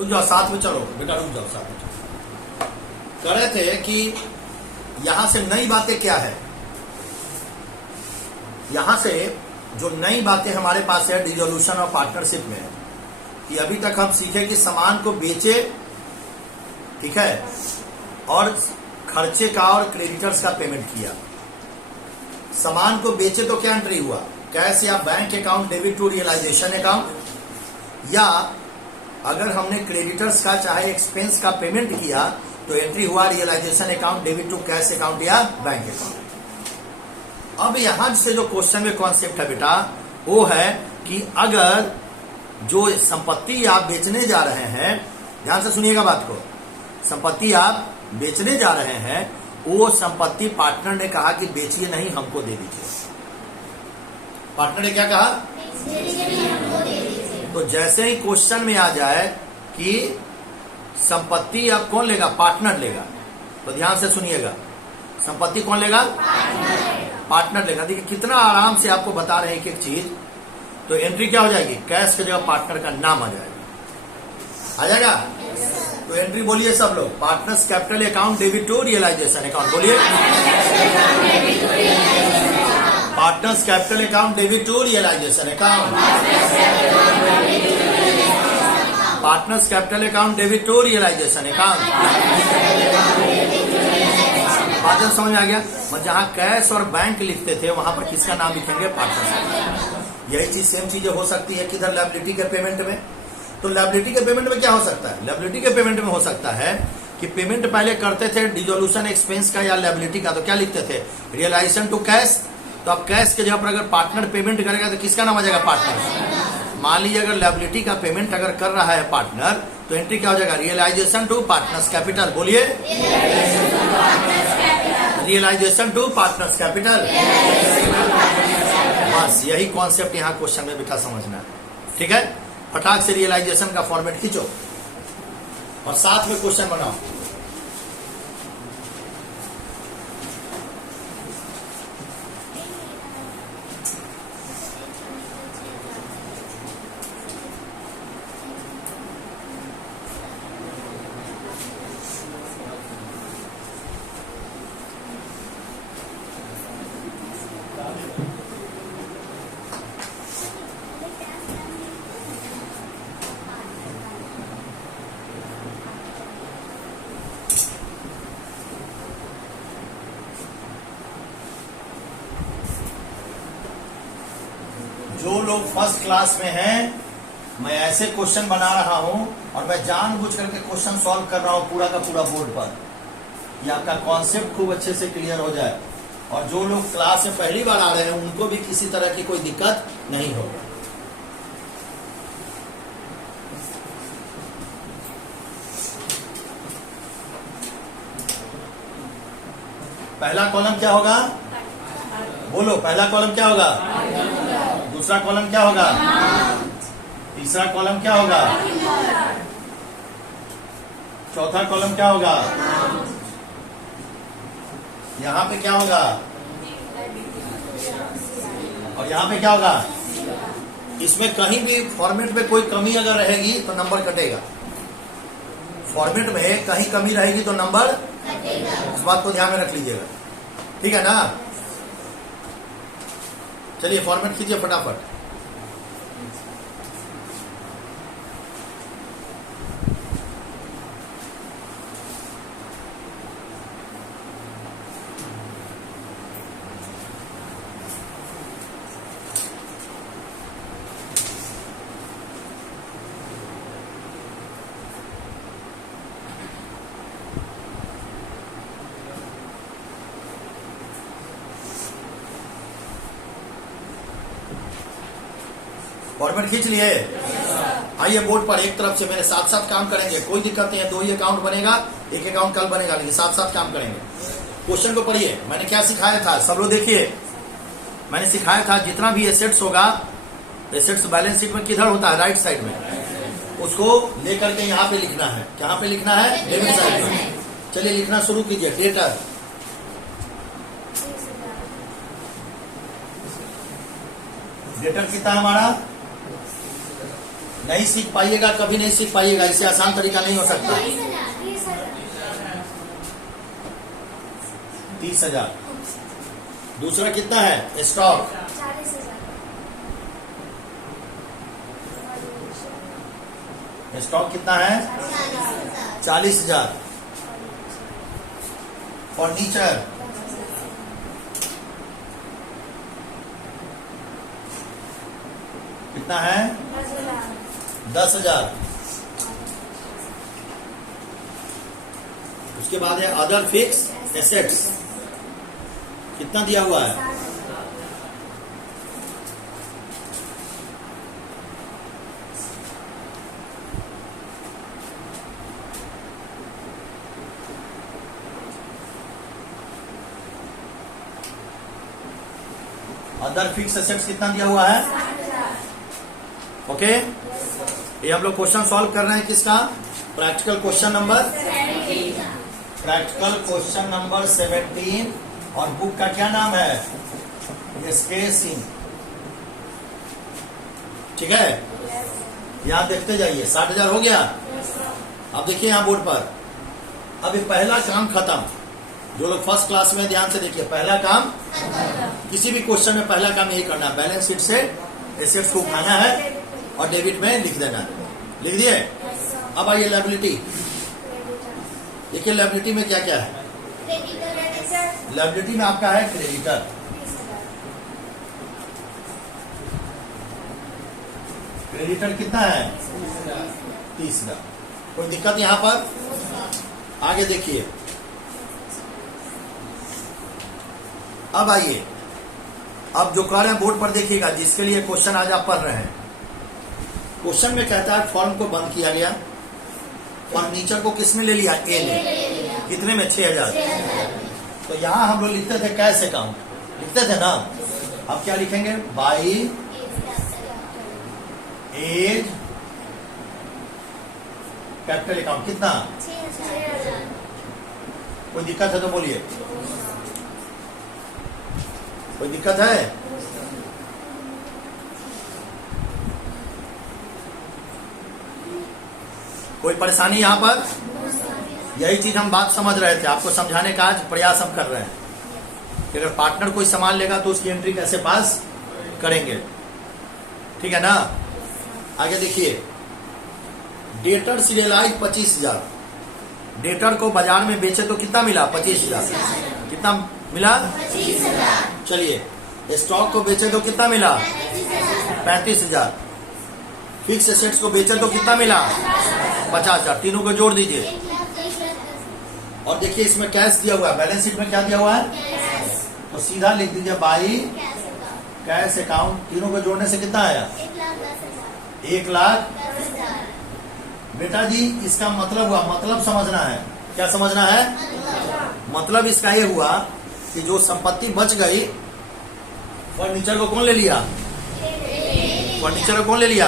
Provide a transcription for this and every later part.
रुक जाओ, साथ में चलो बेटा, रुक जाओ, साथ में चलो। कह रहे थे कि यहां से नई बातें क्या है, यहां से जो नई बातें हमारे पास है डिसोल्यूशन और पार्टनरशिप में, कि अभी तक हम सीखे कि सामान को बेचे, ठीक है, और खर्चे का और क्रेडिटर्स का पेमेंट किया। सामान को बेचे तो क्या एंट्री हुआ, कैश या bank account debit to realisation account, या अगर हमने क्रेडिटर्स का चाहे एक्सपेंस का पेमेंट किया तो एंट्री हुआ realisation account debit to cash account या बैंक अकाउंट। अब यहां से जो क्वेश्चन में कॉन्सेप्ट है बेटा, वो है कि अगर जो संपत्ति आप बेचने जा रहे हैं, ध्यान से सुनिएगा बात को, संपत्ति आप बेचने जा रहे हैं, वो संपत्ति पार्टनर ने कहा कि बेचिए नहीं, हमको दे दीजिए। पार्टनर ने क्या कहा, तो जैसे ही क्वेश्चन में आ जाए कि संपत्ति अब कौन लेगा, पार्टनर लेगा, तो ध्यान से सुनिएगा, संपत्ति कौन लेगा, पार्टनर लेगा। देखिए कितना आराम से आपको बता रहे हैं एक चीज। तो एंट्री क्या हो जाएगी, कैश की जगह पार्टनर का नाम आ जाएगा, आ जाएगा। तो एंट्री बोलिए सब लोग, partners capital account debit to realisation account, बोलिए partners capital account debit to realisation account, partners capital account debit to realisation account. बात समझ में आ गया। मतलब जहां कैश और बैंक लिखते थे वहां पर किसका नाम लिखेंगे, पार्टनर। यही चीज सेम चीजें हो सकती है किधर, लायबिलिटी के पेमेंट में। तो लायबिलिटी के पेमेंट में क्या हो सकता है, लायबिलिटी के पेमेंट में हो सकता है कि पेमेंट पहले करते थे डिसोल्यूशन एक्सपेंस का या लायबिलिटी का, तो क्या लिखते थे, रियलाइजेशन टू कैश। तो अब कैश के जगह पर अगर पार्टनर पेमेंट करेगा तो किसका नाम आ जाएगा, पार्टनर। मान लीजिए अगर लायबिलिटी का पेमेंट अगर कर रहा है पार्टनर, तो एंट्री क्या हो जाएगा, रियलाइजेशन टू पार्टनर्स कैपिटल, बोलिए रियलाइजेशन टू पार्टनर्स कैपिटल। बस यही कॉन्सेप्ट यहाँ क्वेश्चन में बेटा समझना है, ठीक है। फटाक से रियलाइजेशन का फॉर्मेट खींचो और साथ में क्वेश्चन बनाओ। जो लोग फर्स्ट क्लास में हैं, मैं ऐसे क्वेश्चन बना रहा हूं और मैं जानबूझ करके क्वेश्चन सॉल्व कर रहा हूं पूरा का पूरा बोर्ड पर, ये आपका कॉन्सेप्ट खूब अच्छे से क्लियर हो जाए। और जो लोग क्लास में पहली बार आ रहे हैं उनको भी किसी तरह की कोई दिक्कत नहीं हो। पहला कॉलम क्या होगा, बोलो, पहला कॉलम क्या होगा, दूसरा कॉलम क्या होगा, तीसरा कॉलम क्या होगा, चौथा कॉलम क्या होगा, यहां पे क्या होगा, और यहां पे क्या होगा। इसमें कहीं भी फॉर्मेट में कोई कमी अगर रहेगी तो नंबर कटेगा, फॉर्मेट में कहीं कमी रहेगी तो नंबर कटेगा। इस बात को ध्यान में रख लीजिएगा, ठीक है ना। चलिए फॉर्मेट कीजिए फटाफट। फॉर्मेट खींच लिए, आइए बोर्ड पर एक तरफ से मेरे साथ साथ काम करेंगे, कोई दिक्कत नहीं है। दो ही अकाउंट बनेगा, एक अकाउंट कल बनेगा, लेकिन साथ साथ काम करेंगे। क्वेश्चन को पढ़िए, मैंने क्या सिखाया था, सब लोग देखिए। मैंने सिखाया था जितना भी एसेट्स होगा, एसेट्स बैलेंस शीट में किधर होता है, राइट साइड में, उसको लेकर के यहाँ पे लिखना है। कहाँ पे लिखना है, डेबिट साइड में। चलिए लिखना शुरू कीजिए। डेटर, डेटर कितना हमारा नहीं सीख पाइएगा, कभी नहीं सीख पाइएगा, इससे आसान तरीका नहीं हो सकता। 30,000। दूसरा कितना है? स्टॉक 40,000। स्टॉक कितना है? 40,000। फर्नीचर कितना है? 10,000। उसके बाद है अदर फिक्स एसेट्स, कितना दिया हुआ है? 60,000। अदर फिक्स एसेट्स कितना दिया हुआ है? 60,000। ओके, ये हम लोग क्वेश्चन सॉल्व कर रहे हैं किसका? प्रैक्टिकल क्वेश्चन नंबर 17 और बुक का क्या नाम है? एसके सिंह। ठीक है, यहां देखते जाइए। 60,000 हो गया। अब देखिए यहां बोर्ड पर, अब ये पहला काम खत्म। जो लोग फर्स्ट क्लास में, ध्यान से देखिए, पहला काम, किसी भी क्वेश्चन में पहला काम यही करना है, बैलेंस शीट से एसेट्स को उठाना है और डेबिट में लिख देना है। लिख दिए? अब आइए लायबिलिटी। देखिए लायबिलिटी में क्या क्या है? लायबिलिटी में आपका है क्रेडिटर। क्रेडिटर कितना है? 30,000। कोई दिक्कत यहां पर? आगे देखिए, अब आइए, अब जो कह रहे हैं बोर्ड पर देखिएगा, जिसके लिए क्वेश्चन आज आप पढ़ रहे हैं। क्वेश्चन में कहता है फॉर्म को बंद किया गया, फर्नीचर को किसने ले लिया? ए ने। कितने में? 6,000। तो यहां हम लोग लिखते थे कैश अकाउंट, लिखते थे ना। अब क्या लिखेंगे? By A's capital account. कितना? 6,000। कोई दिक्कत है तो बोलिए। कोई दिक्कत है? कोई परेशानी यहां पर? यही चीज हम बात समझ रहे थे, आपको समझाने का आज प्रयास हम कर रहे हैं कि अगर पार्टनर कोई सामान लेगा तो उसकी एंट्री कैसे पास करेंगे। ठीक है ना? आगे देखिए, डेटर रियलाइज 25,000। डेटर को बाजार में बेचे तो कितना मिला? 25,000। कितना मिला? 25,000। चलिए, स्टॉक को बेचे तो कितना मिला? 35,000। फिक्स एसेट्स को बेचे तो कितना मिला? 50,000। तीनों को जोड़ दीजिए और देखिए इसमें कैश दिया हुआ है। बैलेंस शीट में क्या दिया हुआ है? तो सीधा लिख दीजिए बाई कैश अकाउंट। तीनों को जोड़ने से कितना आया? 1,10,000। बेटा जी, इसका मतलब हुआ, मतलब समझना है। क्या समझना है? मतलब इसका ये हुआ कि जो संपत्ति बच गई, फर्नीचर को कौन ले लिया? फर्नीचर को कौन ले लिया?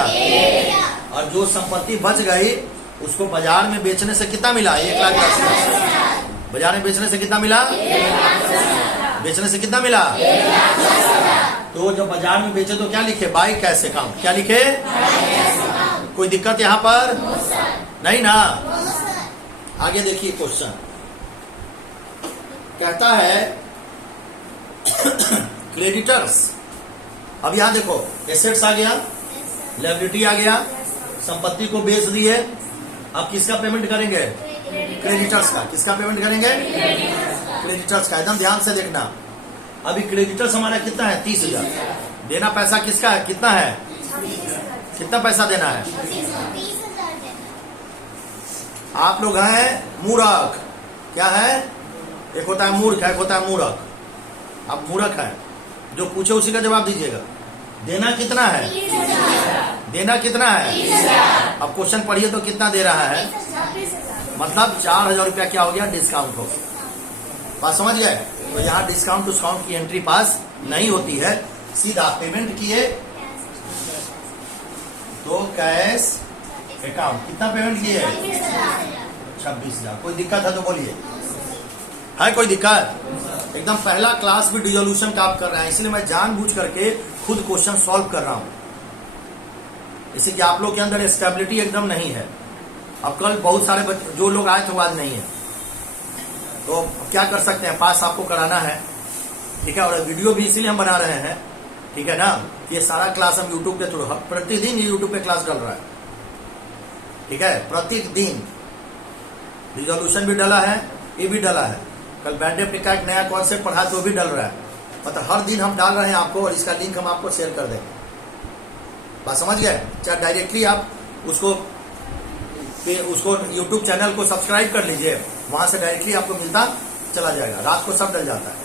और जो संपत्ति बच गई उसको बाजार में बेचने से कितना मिला? 1,10,000। बाजार में बेचने से कितना मिला? बेचने से कितना मिला? तो जब बाजार में बेचे तो क्या लिखे? By cash account. क्या लिखे? कोई दिक्कत यहाँ पर? नहीं ना? आगे देखिए क्वेश्चन कहता है क्रेडिटर्स। अब यहां देखो, एसेट्स आ गया, लायबिलिटी आ गया, संपत्ति को बेच दिए। अब किसका पेमेंट करेंगे? क्रेडिटर्स का। किसका पेमेंट करेंगे? क्रेडिटर्स का। एकदम ध्यान से देखना। अभी क्रेडिटर्स हमारा कितना है? 30,000। देना पैसा किसका है? कितना है? कितना पैसा देना है? आप लोग हैं मूर्ख। क्या है? एक होता है मूर्ख, एक होता है मूर्ख। आप मूर्ख है, जो पूछे उसी का जवाब दीजिएगा। देना कितना है? देना कितना है? अब क्वेश्चन पढ़िए तो कितना दे रहा है? मतलब 4,000 रुपया क्या हो गया? डिस्काउंट हो गया। बात समझ गए? तो यहाँ डिस्काउंट डिस्काउंट की एंट्री पास नहीं होती है। सीधा पेमेंट किए तो कैश अकाउंट। कितना पेमेंट किए? 26,000। कोई दिक्कत है तो बोलिए। है कोई दिक्कत? एकदम पहला क्लास भी डिसोल्यूशन का आप कर रहे हैं, इसलिए मैं जानबूझ करके खुद क्वेश्चन सॉल्व कर रहा हूं। जैसे कि आप लोग के अंदर स्टेबिलिटी एकदम नहीं है। अब कल बहुत सारे बच्चे जो लोग आए थे वो आज नहीं है, तो क्या कर सकते हैं, पास आपको कराना है, ठीक है। और वीडियो भी इसीलिए हम बना रहे हैं, ठीक है ना, कि ये सारा क्लास हम यूट्यूब के थ्रू, प्रतिदिन ये यूट्यूब पे क्लास डल रहा है, ठीक है। प्रतिदिन रिजोल्यूशन भी डला है, ये भी डला है। कल बैडे का एक नया कॉन्सेप्ट पढ़ा तो भी डल रहा है। मतलब हर दिन हम डाल रहे हैं आपको, और इसका लिंक हम आपको शेयर कर देंगे। बात समझ गए? चाहे डायरेक्टली आप उसको यूट्यूब चैनल को सब्सक्राइब कर लीजिए, वहां से डायरेक्टली आपको मिलता चला जाएगा। रात को सब डल जाता है।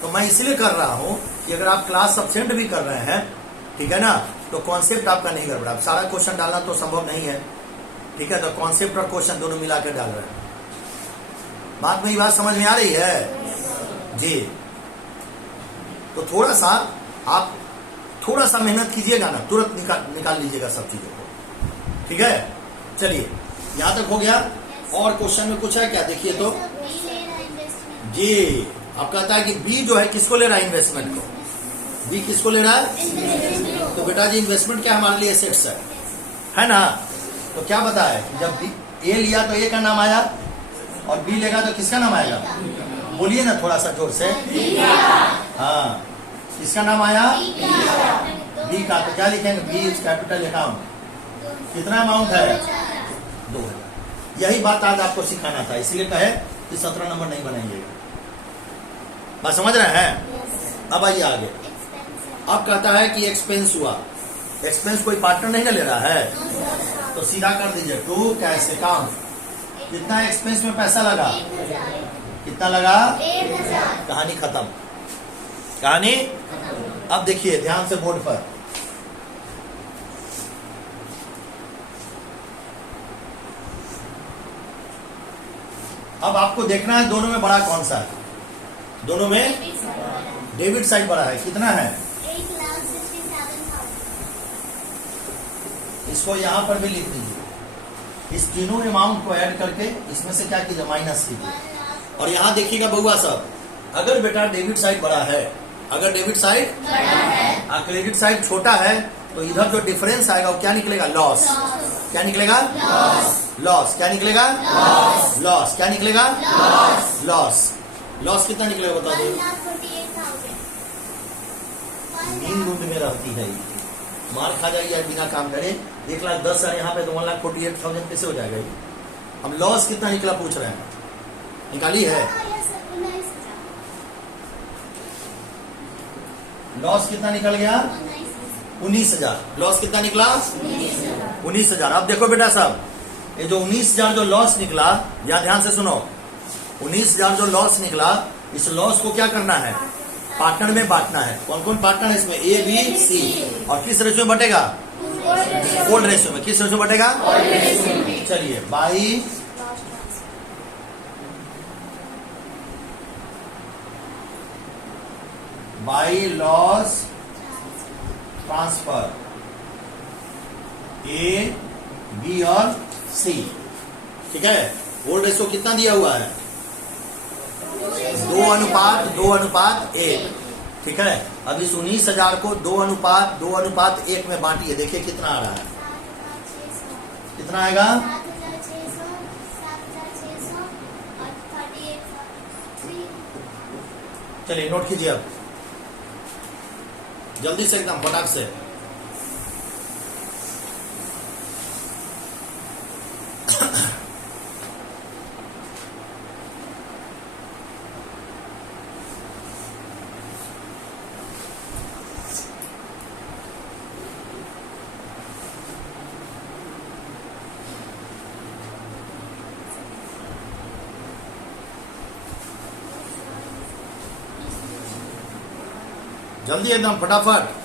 तो मैं इसलिए कर रहा हूं कि अगर आप क्लास सब्सेंट भी कर रहे हैं, ठीक है ना, तो कॉन्सेप्ट आपका नहीं गड़बड़ा। सारा क्वेश्चन डालना तो संभव नहीं है, ठीक है। तो कॉन्सेप्ट और क्वेश्चन दोनों मिला कर डाल रहे हैं। बात मेरी बात समझ में आ रही है जी? तो थोड़ा सा आप थोड़ा सा मेहनत कीजिएगा ना, तुरंत निकाल लीजिएगा सब चीजों को, ठीक है। चलिए यहां तक हो गया। और क्वेश्चन में कुछ है क्या? देखिए तो जी, आप कहता है कि बी जो है किसको ले रहा है? इन्वेस्टमेंट को। बी किसको ले रहा है? तो बेटा जी इन्वेस्टमेंट क्या हमारे लिए एसेट्स है ना। तो क्या बताए, जब ए लिया तो ए का नाम आया, और बी लेगा तो किसका नाम आएगा? बोलिए ना थोड़ा सा जोर से। हाँ, किसका नाम आया? बी का। तो क्या लिखेंगे? B's capital account. कितना अमाउंट है? 2000। यही बात आज आपको सिखाना था, इसलिए कहे कि 17 नंबर नहीं बनाइएगा। बात समझ रहे हैं? अब आइए आगे। अब कहता है कि एक्सपेंस हुआ। एक्सपेंस कोई पार्टनर नहीं ना ले रहा है, तो सीधा कर दीजिए टू कैश अकाउंट। कितना एक्सपेंस में पैसा लगा? कितना लगा? 1000। कहानी खत्म। कहानी अब देखिए ध्यान से बोर्ड पर। अब आपको देखना है दोनों में बड़ा कौन सा है। दोनों में डेबिट साइड बड़ा है। कितना है? 1,67,000। इसको यहां पर भी लिख दीजिए। इस तीनों अमाउंट को ऐड करके इसमें से क्या कीजिए? माइनस कीजिए। और यहां देखिएगा बउआ सब, अगर बेटा डेबिट साइड बड़ा है, अगर डेबिट साइड बड़ा है और क्रेडिट साइड छोटा है, तो इधर जो डिफरेंस आएगा वो क्या निकलेगा? लॉस। क्या निकलेगा? लॉस। क्या निकलेगा? लॉस। क्या निकलेगा? लॉस। लॉस कितना निकलेगा बता दो? 1,48,000। नींद उंद में रहती है, मार खा जाएगी यार बिना काम करे। 1,10,000 यहाँ पे तो 1,48,000 कैसे हो जाएगा? हम लॉस कितना निकला पूछ रहे हैं, निकाली है। लॉस कितना निकल गया? 19,000। लॉस कितना निकला? 19,000। अब देखो बेटा साहब, ये जो 19,000 जो लॉस निकला, यहाँ ध्यान से सुनो, 19,000 जो लॉस निकला, इस लॉस को क्या करना है? पार्टनर में बांटना है। कौन कौन पार्टनर है इसमें? ए, बी, सी। और किस रेशियो में बटेगा? ओल्ड रेशियो में। किस रेशियो में बटेगा? चलिए by loss transfer A, B और सी, ठीक है। ओल्ड रेशियो कितना दिया हुआ है? 2:1, ठीक है। अब इस 19,000 को 2:1 में बांटिए, देखिए कितना आ रहा है। कितना आएगा? 7,600 और 38,000। चलिए नोट कीजिए अब जल्दी से, एकदम फटाक से। जल्दी एकदम फटाफट।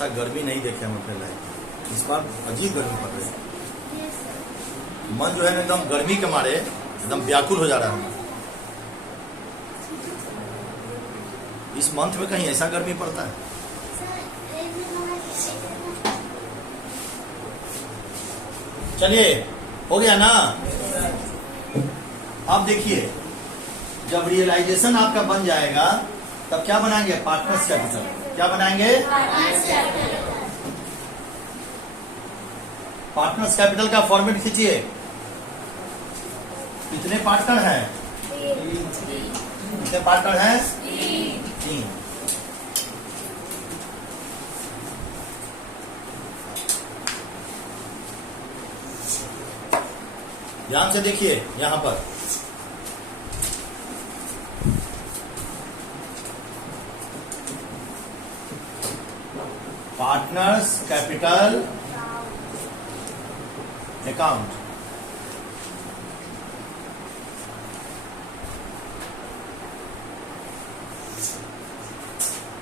ऐसा गर्मी नहीं देखे हम अपने लाइफ में। इस बार अजीब गर्मी पड़ रही है। Yes, sir. मन जो है ना एकदम गर्मी के मारे एकदम व्याकुल हो जा रहा है। इस मंथ में कहीं ऐसा गर्मी पड़ता है? Sir, is it not? चलिए, हो गया ना? अब देखिए, जब रियलाइजेशन आपका बन जाएगा तब क्या बनाएंगे? Partners capital. क्या बनाएंगे? पार्टनर्स कैपिटल का फॉर्मेट खींचिए। कितने पार्टनर हैं? कितने पार्टनर हैं? 3। ध्यान से देखिए यहां पर पार्टनर्स कैपिटल अकाउंट।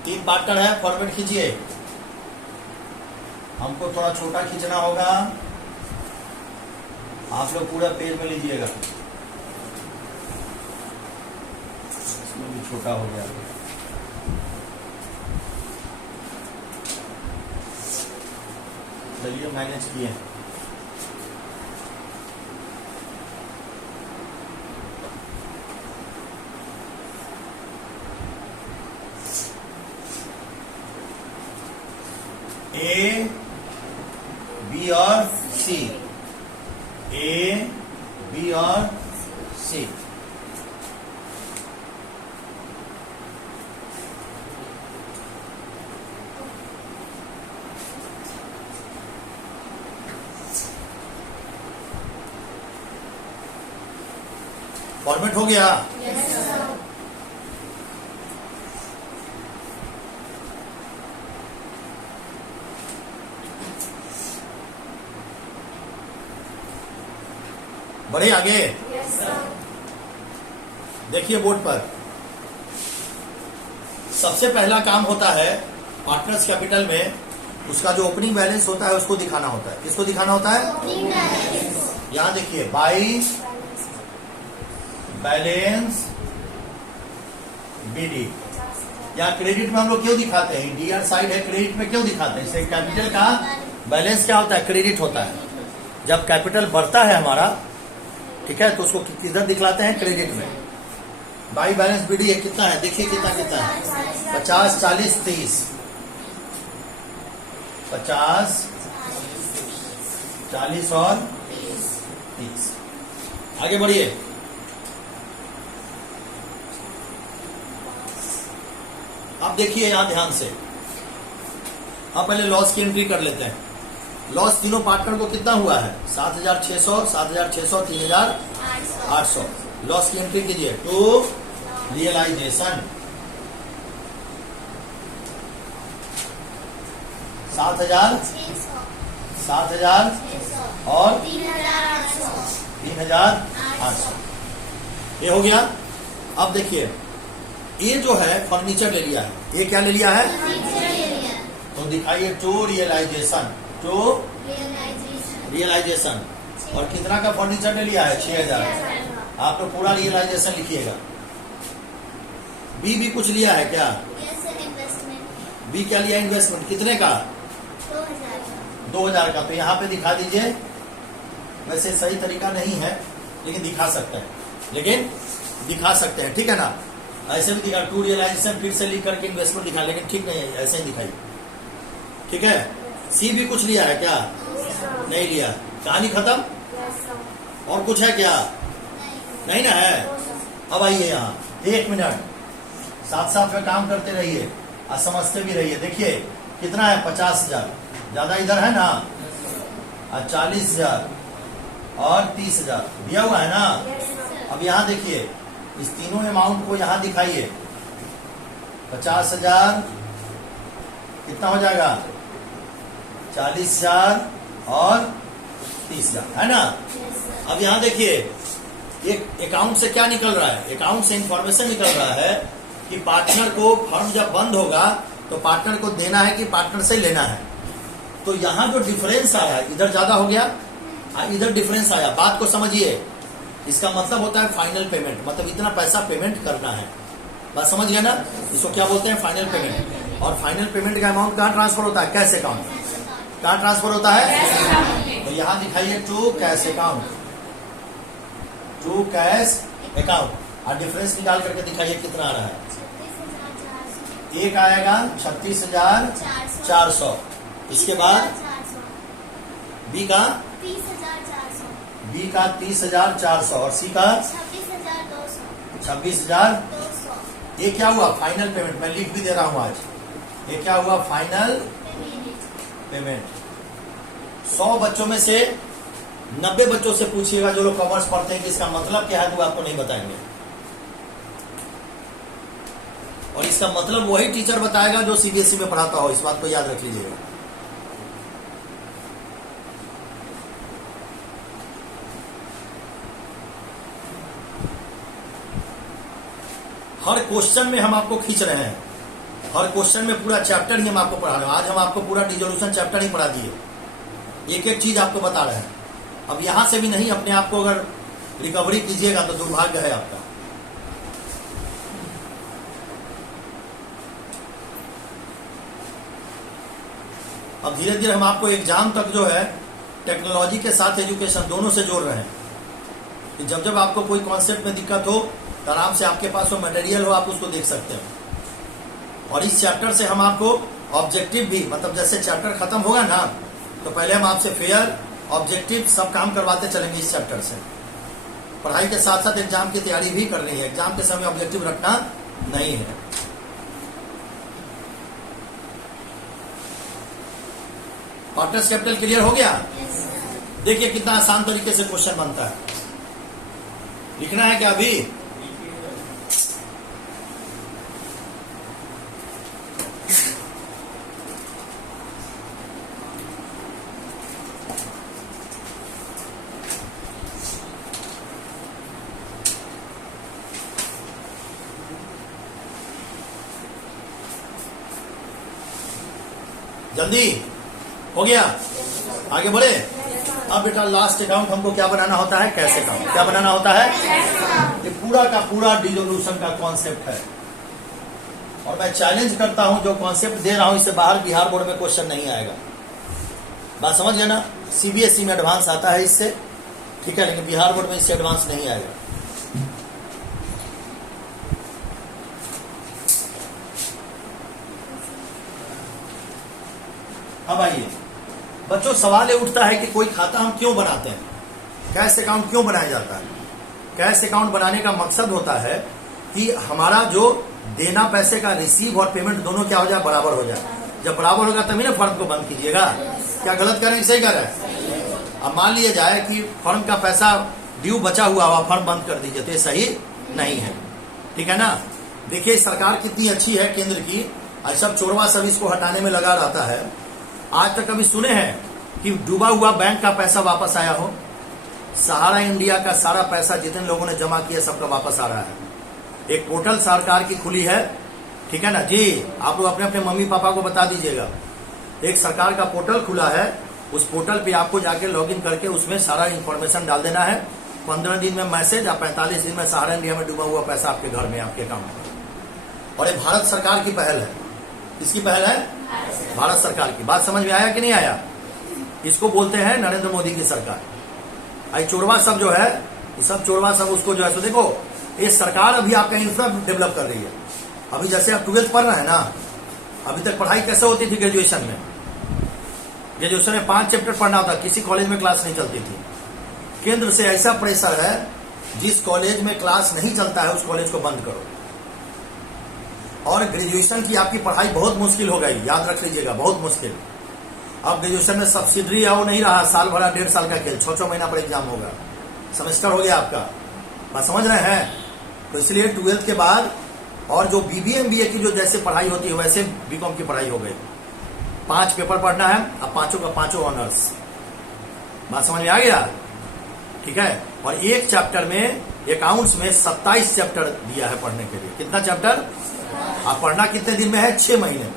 तीन पार्टनर है, फॉर्मेट खींचिए। हमको थोड़ा छोटा खींचना होगा, आप लोग पूरा पेज में लीजिएगा। इसमें भी छोटा हो गया। चलिए मैनेज किए। ए, बी और सी। ए, बी और सी। फॉर्मेट हो गया? Yes, sir. बढ़े आगे। Yes, sir. देखिए बोर्ड पर, सबसे पहला काम होता है पार्टनर्स कैपिटल में, उसका जो ओपनिंग बैलेंस होता है उसको दिखाना होता है। किसको दिखाना होता है? Opening balance. यहां देखिए, बाई बैलेंस बीडी। यहाँ क्रेडिट में हम लोग क्यों दिखाते हैं? डीआर साइड है, क्रेडिट में क्यों दिखाते हैं? इससे कैपिटल का बैलेंस क्या होता है? क्रेडिट होता है। जब कैपिटल बढ़ता है हमारा, ठीक है, तो उसको किधर दिखलाते हैं? क्रेडिट में। बाई बैलेंस बीडी है, कितना है? देखिए कितना कितना है? 50, 40, 30। 50, 40 और 30। आगे बढ़िए। अब देखिए यहां ध्यान से, अब पहले लॉस की एंट्री कर लेते हैं। लॉस तीनों पार्टनर को कितना हुआ है? 7,600, 7,600, 3,800। लॉस की एंट्री कीजिए। टू रियलाइजेशन 7,000, 7,000 और 3,800। ये हो गया। अब देखिए, ये जो है फर्नीचर ले लिया है। ये क्या ले लिया है? तो दिखाइए टू रियलाइजेशन। To realisation. और कितना का फर्नीचर ले लिया है? 6,000। आप लोग पूरा रियलाइजेशन लिखिएगा। बी भी कुछ लिया है क्या? बी क्या लिया? इन्वेस्टमेंट। कितने का? 2,000 का। तो यहाँ पे दिखा दीजिए। वैसे सही तरीका नहीं है, लेकिन दिखा सकते हैं, ठीक है ना? ऐसे भी दिखा, टू रियलाइजेशन फिर से लिख करके इन्वेस्टमेंट दिखा, लेकिन ठीक नहीं है, ऐसे ही दिखाई। ठीक है। सी भी कुछ लिया है क्या? नहीं लिया। कहानी खत्म। और कुछ है क्या? नहीं ना है। अब आइए यहाँ, 1 मिनट साथ साथ में काम करते रहिए और समझते भी रहिए। देखिए कितना है? 50,000। ज्यादा इधर है ना? और 40,000 और 30,000 दिया हुआ है ना? अब यहाँ देखिए, इस तीनों अमाउंट को यहाँ दिखाइए। 50,000 कितना हो जाएगा? 40,000 और 30,000, है ना? अब यहाँ देखिए, एक अकाउंट से क्या निकल रहा है? अकाउंट से इंफॉर्मेशन निकल रहा है कि पार्टनर को फर्म जब बंद होगा तो पार्टनर को देना है कि पार्टनर से लेना है। तो यहाँ जो डिफरेंस आया इधर ज्यादा हो गया, इधर डिफरेंस आया। बात को समझिए, इसका मतलब होता है फाइनल पेमेंट, मतलब इतना पैसा पेमेंट करना है। बात समझ गया ना? इसको क्या बोलते हैं? Final payment. और फाइनल पेमेंट का अमाउंट कहाँ ट्रांसफर होता है? Cash account. कहाँ ट्रांसफर होता है? तो यहाँ दिखाइए to cash account, to cash account. और डिफरेंस निकाल करके दिखाइए कितना आ रहा है। एक आएगा 36,400। इसके बाद बी का 30,400 और सी का 26,200। ये क्या हुआ? Final payment. मैं लिख भी दे रहा हूं आज। ये क्या हुआ? Final payment. 100 बच्चों में से 90 बच्चों से पूछिएगा जो लोग कॉमर्स पढ़ते हैं कि इसका मतलब क्या है, तो आपको नहीं बताएंगे। और इसका मतलब वही टीचर बताएगा जो सीबीएसई में पढ़ाता हो। इस बात को याद रख लीजिएगा। हर क्वेश्चन में हम आपको खींच रहे हैं, हर क्वेश्चन में पूरा चैप्टर ही हम आपको पढ़ा रहे हैं। आज हम आपको पूरा डिसोल्यूशन चैप्टर ही पढ़ा दिए, एक एक चीज आपको बता रहे हैं। अब यहां से भी नहीं, अपने आप को अगर रिकवरी कीजिएगा तो दुर्भाग्य है आपका। अब धीरे धीरे हम आपको एग्जाम तक जो है टेक्नोलॉजी के साथ एजुकेशन दोनों से जोड़ रहे हैं कि जब जब आपको कोई कॉन्सेप्ट में दिक्कत हो तो आराम से आपके पास वो मटेरियल हो, आप उसको देख सकते हैं। और इस चैप्टर से हम आपको ऑब्जेक्टिव भी, मतलब जैसे चैप्टर खत्म होगा ना तो पहले हम आपसे फेयर ऑब्जेक्टिव सब काम करवाते चलेंगे इस चैप्टर से। पढ़ाई के साथ साथ एग्जाम की तैयारी भी करनी है। एग्जाम के समय ऑब्जेक्टिव रखना नहीं है। पार्टनर्स कैपिटल क्लियर हो गया? देखिए कितना आसान तरीके से क्वेश्चन बनता है। लिखना है क्या अभी? जल्दी हो गया? आगे बढ़े। अब बेटा लास्ट अकाउंट हमको क्या बनाना होता है? Cash account. क्या बनाना होता है? ये पूरा का पूरा डिसोल्यूशन का कॉन्सेप्ट है। और मैं चैलेंज करता हूं, जो कॉन्सेप्ट दे रहा हूं इससे बाहर बिहार बोर्ड में क्वेश्चन नहीं आएगा। बात समझ गया ना? सीबीएसई में एडवांस आता है इससे, ठीक है, लेकिन बिहार बोर्ड में इससे एडवांस नहीं आएगा। अब आइए बच्चों, सवाल ये उठता है कि कोई खाता हम क्यों बनाते हैं? कैश अकाउंट क्यों बनाया जाता है? कैश अकाउंट बनाने का मकसद होता है कि हमारा जो देना पैसे का रिसीव और पेमेंट दोनों क्या हो जाए? बराबर हो जाए। जब बराबर होगा तभी ना फर्म को बंद कीजिएगा। क्या गलत करें? सही कर रहे हैं। अब मान लिया जाए कि फर्म का पैसा ड्यू बचा हुआ फर्म बंद कर दीजिए, तो ये सही नहीं है, ठीक है ना? देखिए सरकार कितनी अच्छी है केंद्र की, सब चोरवा सब इसको हटाने में लगा रहता है। आज तक कभी सुने हैं कि डूबा हुआ बैंक का पैसा वापस आया हो? सहारा इंडिया का सारा पैसा जितने लोगों ने जमा किया सबका वापस आ रहा है। एक पोर्टल सरकार की खुली है, ठीक है ना जी? आप लोग अपने अपने मम्मी पापा को बता दीजिएगा। एक सरकार का पोर्टल खुला है, उस पोर्टल पे आपको जाके लॉगिन करके उसमें सारा इंफॉर्मेशन डाल देना है। 15 दिन में मैसेज या 45 दिन में सहारा इंडिया में डूबा हुआ पैसा आपके घर में, आपके अकाउंट में। और ये भारत सरकार की पहल है। किसकी पहल है? भारत सरकार की। बात समझ में आया कि नहीं आया? इसको बोलते हैं नरेंद्र मोदी की सरकार। आई चोरवा सब जो है, ये सब चोरवा सब उसको जो है, तो देखो ये सरकार अभी आपका इंफ्रा डेवलप कर रही है। अभी जैसे आप 12th पढ़ रहे हैं ना, अभी तक पढ़ाई कैसे होती थी? ग्रेजुएशन में, ग्रेजुएशन में 5 चैप्टर पढ़ना होता, किसी कॉलेज में क्लास नहीं चलती थी। केंद्र से ऐसा प्रेशर है, जिस कॉलेज में क्लास नहीं चलता है उस कॉलेज को बंद करो। और ग्रेजुएशन की आपकी पढ़ाई बहुत मुश्किल हो गई, याद रख लीजिएगा, बहुत मुश्किल। अब ग्रेजुएशन में सब्सिडी आओ नहीं रहा, साल भरा 1.5 साल का खेल, 6 महीना पर एग्जाम होगा, सेमेस्टर हो गया आपका। बात समझ रहे हैं? तो इसलिए 12th के बाद और जो बीबीए एमबीए की जो जैसे पढ़ाई होती है वैसे बीकॉम की पढ़ाई हो गई। 5 पेपर पढ़ना है, अब 5 का 5 ऑनर्स। बात समझ में आ गया? ठीक है। और एक चैप्टर में, अकाउंट्स में 27 चैप्टर दिया है पढ़ने के लिए। कितना चैप्टर? आप पढ़ना कितने दिन में है? 6 महीने में।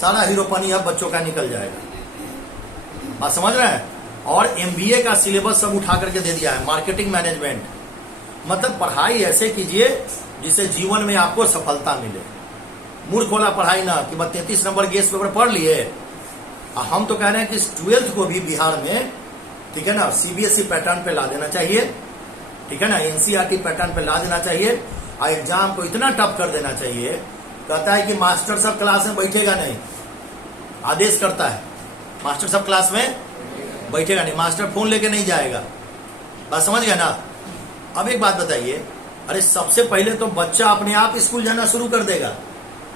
सारा हीरोपनी अब बच्चों का निकल जाएगा। बात समझ रहे हैं? और एमबीए का सिलेबस सब उठा करके दे दिया है, मार्केटिंग मैनेजमेंट। मतलब पढ़ाई ऐसे कीजिए जिससे जीवन में आपको सफलता मिले। मूर्ख वाला पढ़ाई ना कि बस 33 नंबर गेस पेपर पढ़ लिए। हम तो कह रहे हैं कि 12th को भी बिहार में, ठीक है ना, सीबीएसई पैटर्न पे ला देना चाहिए, ठीक है ना, एनसीईआरटी पैटर्न पे ला देना चाहिए और एग्जाम को इतना टफ कर देना चाहिए। कहता है कि मास्टर सब क्लास में बैठेगा नहीं, आदेश करता है मास्टर सब क्लास में बैठेगा नहीं, मास्टर फोन लेके नहीं जाएगा। बात समझ गया ना? अब एक बात बताइए, अरे सबसे पहले तो बच्चा अपने आप स्कूल जाना शुरू कर देगा।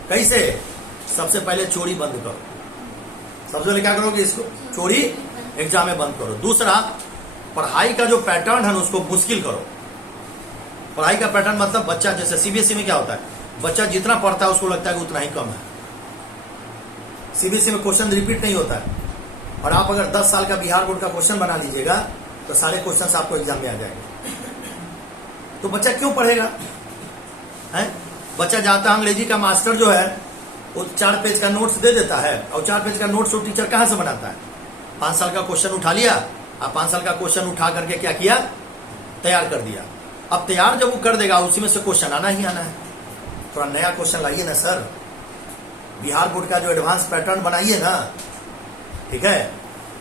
कैसे? सबसे पहले चोरी बंद करो। सबसे पहले क्या करोगे? इसको चोरी एग्जाम में बंद करो। दूसरा, पढ़ाई का जो पैटर्न है उसको मुश्किल करो। पढ़ाई का पैटर्न मतलब बच्चा, जैसे सीबीएसई में क्या होता है, बच्चा जितना पढ़ता है उसको लगता है कि उतना ही कम है। सीबीएसई में क्वेश्चन रिपीट नहीं होता है। और आप अगर 10 साल का बिहार बोर्ड का क्वेश्चन बना लीजिएगा तो सारे क्वेश्चन आपको एग्जाम में आ जाएंगे। तो बच्चा क्यों पढ़ेगा? है बच्चा जाता है, अंग्रेजी का मास्टर जो है वो 4 पेज का नोट्स दे देता है, और 4 पेज का नोट्स वो टीचर कहां से बनाता है? 5 साल का क्वेश्चन उठा लिया, अब 5 साल का क्वेश्चन उठा करके क्या किया? तैयार कर दिया। अब तैयार जब वो कर देगा उसी में से क्वेश्चन आना ही आना है। थोड़ा नया क्वेश्चन लाइए ना सर, बिहार बोर्ड का जो एडवांस पैटर्न बनाइए ना, ठीक है?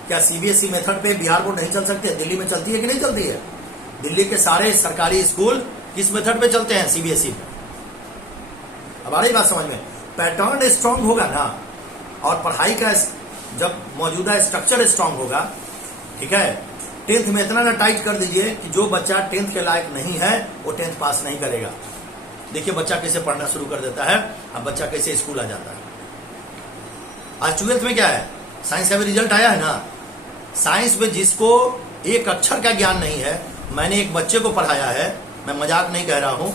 क्या सीबीएसई मेथड पे बिहार बोर्ड नहीं चल सकते? दिल्ली में चलती है कि नहीं चलती है? दिल्ली के सारे सरकारी स्कूल किस मेथड पे चलते हैं? सीबीएसई पे। अब आ रही बात समझ में? पैटर्न स्ट्रांग होगा ना, और पढ़ाई का जब मौजूदा स्ट्रक्चर स्ट्रांग होगा, ठीक है, 10th में इतना ना टाइट कर दीजिए कि जो बच्चा 10th के लायक नहीं है वो 10th पास नहीं करेगा। देखिए बच्चा कैसे पढ़ना शुरू कर देता है, अब बच्चा कैसे स्कूल आ जाता है। आज 12th में क्या है? साइंस का भी रिजल्ट आया है ना। साइंस में जिसको एक अक्षर का ज्ञान नहीं है, मैंने एक बच्चे को पढ़ाया है, मैं मजाक नहीं कह रहा हूं,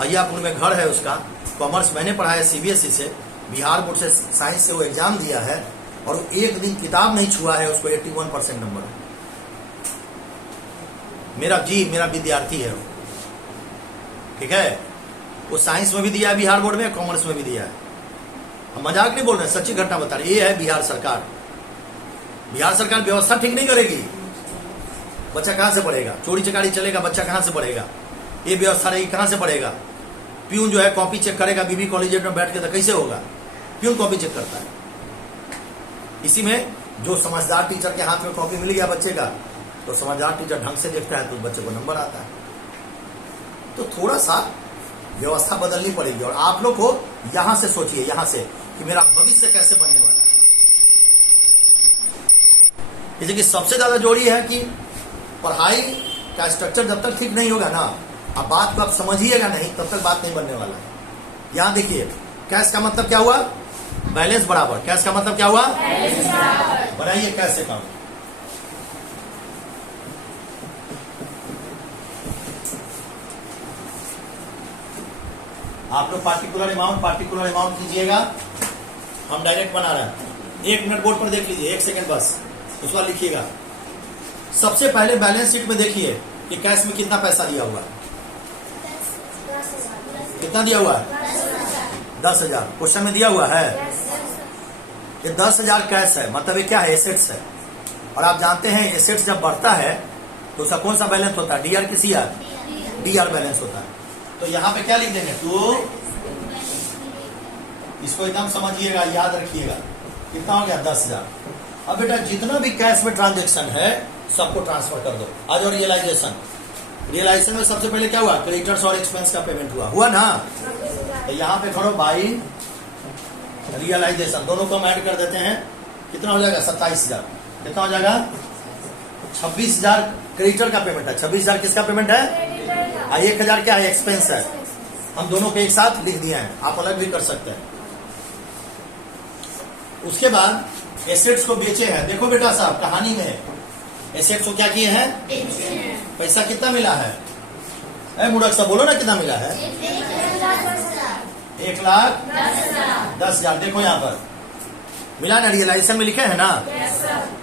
अहियापुर में घर है उसका, कॉमर्स मैंने पढ़ाया सीबीएसई से, बिहार बोर्ड से साइंस से वो एग्जाम दिया है, और वो एक दिन किताब नहीं छुआ है, उसको 81% नंबर है। मेरा विद्यार्थी है वो, ठीक है? वो साइंस में भी दिया है बिहार बोर्ड में, कॉमर्स में भी दिया है। हम मजाक नहीं बोल रहे, सच्ची घटना बता रहे। ये है बिहार सरकार। बिहार सरकार व्यवस्था ठीक नहीं करेगी, बच्चा कहां से पढ़ेगा? चोरी चकारी चलेगा, बच्चा कहां से पढ़ेगा? ये व्यवस्था रहेगी, कहां से पढ़ेगा? प्यून जो है कॉपी चेक करेगा बीबी कॉलेज में बैठ के, तो कैसे होगा? प्यून कॉपी चेक करता है। इसी में जो समझदार टीचर के हाथ में कॉपी मिल गया बच्चे का, तो समझदार टीचर ढंग से देखता है तो बच्चे को नंबर आता है। तो थोड़ा सा व्यवस्था बदलनी पड़ेगी। और आप लोग को यहां से सोचिए, यहां से, कि मेरा भविष्य कैसे बनने वाला है। जैसे कि सबसे ज्यादा जोड़ी है कि पढ़ाई का स्ट्रक्चर जब तक ठीक नहीं होगा ना, अब बात को आप समझिएगा नहीं, तब तक बात नहीं बनने वाला है। यहां देखिए, कैश का मतलब क्या हुआ? बैलेंस बराबर। कैश का मतलब क्या हुआ? बनाइए कैश अकाउंट। आप लोग पार्टिकुलर अमाउंट कीजिएगा, हम डायरेक्ट बना रहे हैं। 1 मिनट बोर्ड पर देख लीजिए, 1 सेकंड बस, उसके बाद लिखिएगा। सबसे पहले बैलेंस शीट में देखिए कि कैश में कितना पैसा दिया हुआ है। कितना दिया हुआ है? 10,000 क्वेश्चन में दिया हुआ है। ये 10,000 कैश है, मतलब ये क्या है? एसेट्स है। और आप जानते हैं एसेट्स जब बढ़ता है तो उसका कौन सा बैलेंस होता है? डीआर की सीआर? डीआर बैलेंस होता है। तो यहाँ पे क्या लिख देंगे? तो इसको एकदम समझिएगा, याद रखिएगा। कितना हो गया? 10,000। अब बेटा जितना भी कैश में ट्रांजेक्शन है सबको ट्रांसफर कर दो। आज और रियलाइजेशन में सबसे पहले क्या हुआ? क्रेडिटर्स और एक्सपेंस का पेमेंट हुआ ना। तो यहाँ पे करो बाई रियलाइजेशन, दोनों को हम ऐड कर देते हैं। कितना हो जाएगा? 27,000। कितना हो जाएगा? 26,000 क्रेडिटर का पेमेंट है। 26,000 किसका पेमेंट है? 1,000 क्या है? एक्सपेंस है। हम दोनों के एक साथ लिख दिए हैं, आप अलग भी कर सकते हैं। उसके बाद एसेट्स को बेचे हैं। देखो बेटा साहब, कहानी में एसेट्स को क्या किए हैं? पैसा कितना मिला है? मुड़क सा बोलो ना, कितना मिला है? 1,10,000। देखो यहाँ पर मिला ना, रियलाइजेशन में लिखे है ना।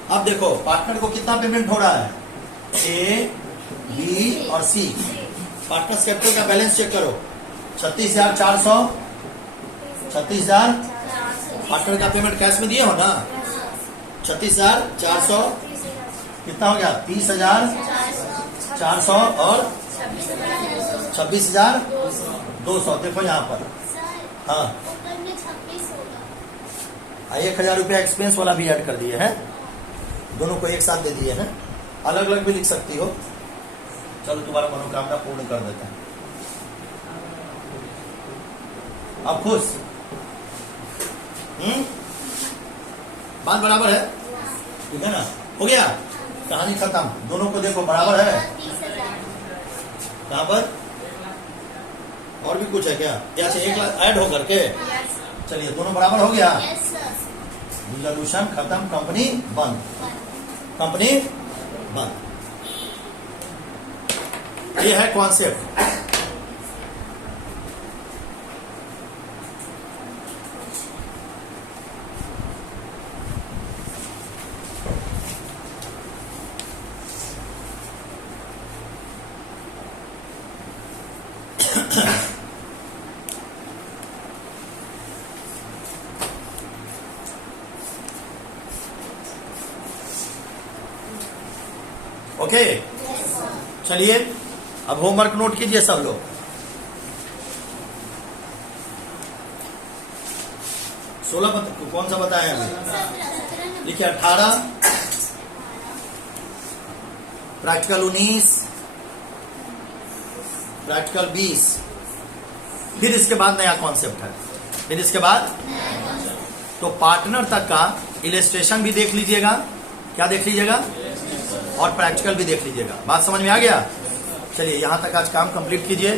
अब देखो पार्टनर को कितना पेमेंट हो रहा है? ए, बी और सी। पार्टनर्स कैपिटल का बैलेंस चेक करो। 36,400, 36,000 पार्टनर का पेमेंट कैश में दिए हो ना? 36,400 कितना हो गया? 30,400 और 26,200। देखो यहाँ पर, हाँ, 1,000 रुपया एक्सपेंस वाला भी ऐड कर दिए हैं, दोनों को एक साथ दे दिए हैं। अलग अलग भी लिख सकती हो। चलो तुम्हारा मनोकामना पूर्ण कर देते हैं। अब खुश? बात बराबर है, ठीक है ना? हो गया, कहानी खत्म। दोनों को देखो बराबर है। कहां पर और भी कुछ है क्या? या से 1 लाख ऐड हो करके? चलिए, दोनों बराबर हो गया। रिजोल्यूशन खत्म, कंपनी बंद, कंपनी बंद। ये है कॉन्सेप्ट। ओके, चलिए अब होमवर्क नोट कीजिए सब लोग। कौन सा बताया अभी? लिखिए 18, प्रैक्टिकल 19, प्रैक्टिकल 20। फिर इसके बाद नया कॉन्सेप्ट है। फिर इसके बाद तो पार्टनर तक का इलस्ट्रेशन भी देख लीजिएगा। क्या देख लीजिएगा? और प्रैक्टिकल भी देख लीजिएगा। बात समझ में आ गया? चलिए, यहां तक आज काम कंप्लीट कीजिए।